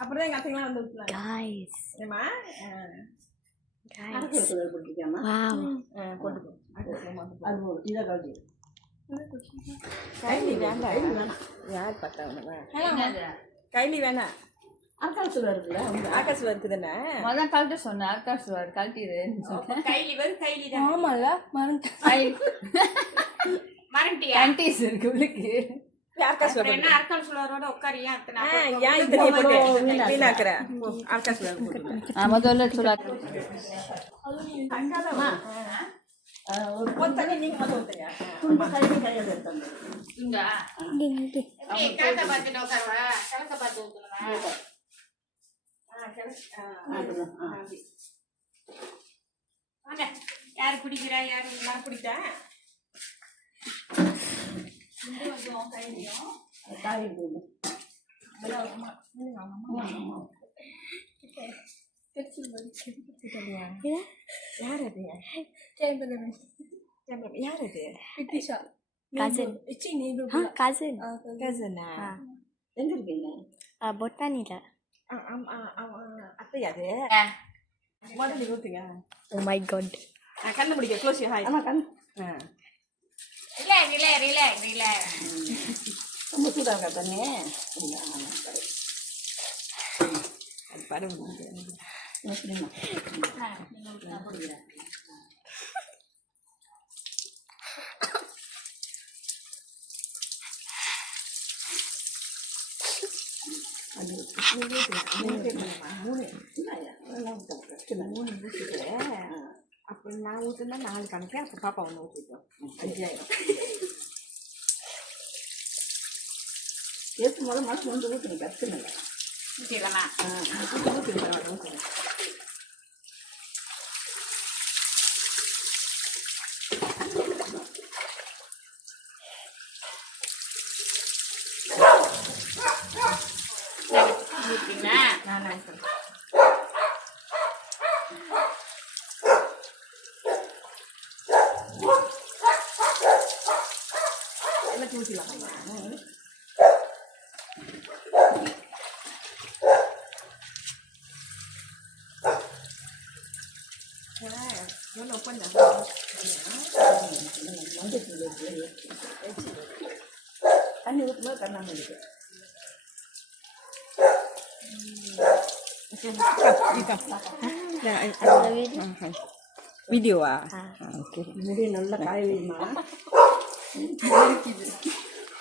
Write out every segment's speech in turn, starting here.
அப்படிதான் எங்க அத்தைங்கலாம் வந்து விட்டுலாம் गाइस ஏமா गाइस போட்டுக்கமா போட்டுக்கோ அது இத கவுடி கைலி வேண்டாம் யார் பட்டவனே கைலி வேணாம் ஆகாஷ் வருதுல ஆகாஷ் வருதுதானே மொத கழட்ட சொன்ன ஆகாஷ் வர கழட்டிரு கைலி வரு கைலி தான் ஆமால மறந்துட்டியா ஆன்டிஸ் இருக்கு உங்களுக்கு ஆகாஷ் வர என்ன ஆகாஷ் சொல்றோட உட்காரியா அத்தனை ஏன் இத்தனை போட்டு வீணாக்குற ஆகாஷ் வர முதல்ல சொல்ல அங்கலமா ஒரு பொத்தனை நீங்க மொத ஊத்துங்க துண்டு கையில கையில எடுத்துங்க துண்டா இங்க ஏய் கரெக்ட்டா பாத்து உட்காரவா கரெக்ட்டா பாத்து ஊத்துறா யாரு குடிக்கிறா யாரு நான் குடித்தேன் பொட்டானில அத்தையா அது முதல்ல ஊத்துங்க ஓ மை காட் கண்ணு முடிக்க க்ளோஸ் யூ ஹாய் ஆமா கண் ரிலே ரொம்ப சூடா இருக்கா தண்ணி அது பரவாயில்லை எப்படிமா அப்போ நான் ஊற்றுனா 4 கணக்கு அப்போ பாப்பா ஒன்று ஊற்றிட்டோம் 5000 ஏற்று முதல் மாதம் வந்து ஊற்றுங்க கற்றுங்க ஊற்றிடலாமா ஊற்றுங்க தண்ணி ஊற்றும்போது கண்ணாம இருக்கு வீடியோவா ஓகே முடி நல்லா காய வைமா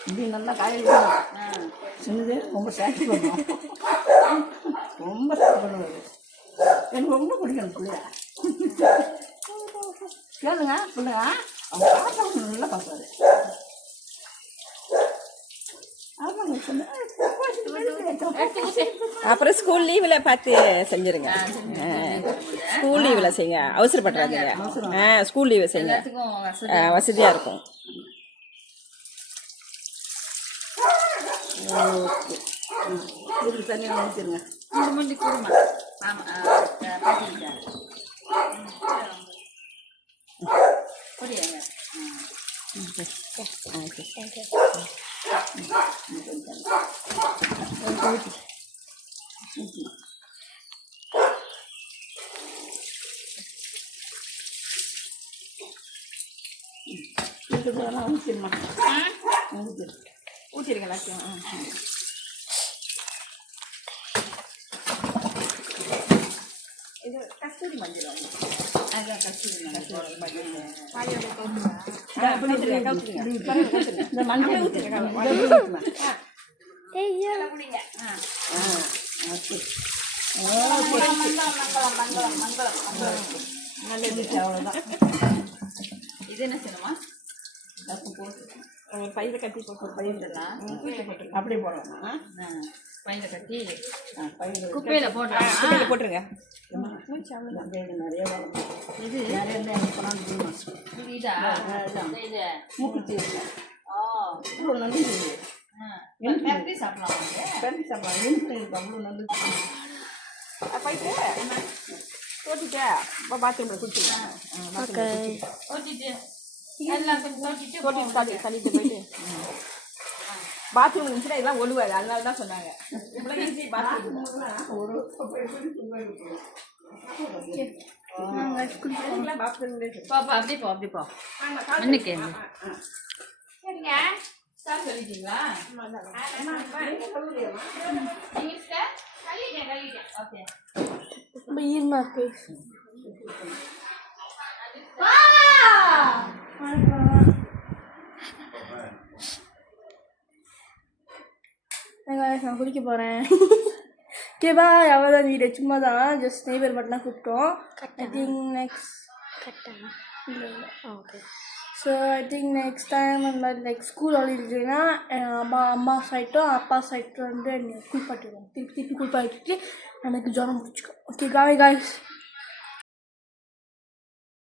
முடி நல்லா காய வைமா சொன்னது ரொம்ப சேஃப்டி பண்ணுவோம் ரொம்ப சேஃப்டி பண்ணுவாரு எனக்கு ரொம்ப பிடிக்கும் பிள்ளையா கேளுங்க பிள்ளைங்க அவங்க பாப்பா நல்லா பார்ப்பாரு அப்புறம் ஸ்கூல் லீவ்ல பார்த்து செஞ்சிருங்க ஸ்கூல் லீவ்ல செய்யுங்க அவசரப்படுறாதீங்க ஸ்கூல் லீவ் செய்யுங்க வசதியா இருக்கும் ஓகே தண்ணி ஊற்றிடுங்க ஊற்றிருங்க எல்லாத்தையும் இது கஸ்தூரி மஞ்சள் அதான் கஸ்தூரி மஞ்சள் இந்த மஞ்சள் ஊற்றிருங்க நல்லது அவ்வளோதான் இது என்ன செய்யணுமா ஒரு பையில கட்டி போட்டு பயிரெல்லாம் அப்படியே போடலாம் பையில கட்டி குப்பையில போட்டுருங்க போட்டுருங்க நிறைய இது நிறைய இதா மூக்குத்தி இவ்வளோ நல்லது பெரட்டி சாப்பிடலாம் பெரட்டி சாப்பிடலாம் அவ்வளோ நல்லது போயிட்டு தோட்டிட்டே அப்போ பாத்ரூமில் குடிச்சிடலாம். ஓகே தோட்டிட்டு தள்ளிட்டு போயிட்டு பாத்ரூம் இருந்துச்சுன்னா இதெல்லாம் ஒழுவாது, அதனால தான் சொன்னாங்க. சொல்லிட்டீங்களா? நான் குடிக்க போகிறேன். ஓகேவா? அவ்வளோதான் வீடு, சும்மா தான் ஜஸ்ட் நெய்பர் மட்டும் தான் கூப்பிட்டோம். ஐ திங்க் நெக்ஸ்ட் இல்லை okay. So I think next time அந்த மாதிரி லைக் ஸ்கூல் ஹாலிடேனா அம்மா சைட்டும் அப்பா சைட்டும் வந்து என்னை குளிப்பாட்டிடுவோம். திருப்பி குளிப்பாட்டிட்டு எனக்கு ஜுரம் பிடிச்சிக்கும். Okay guys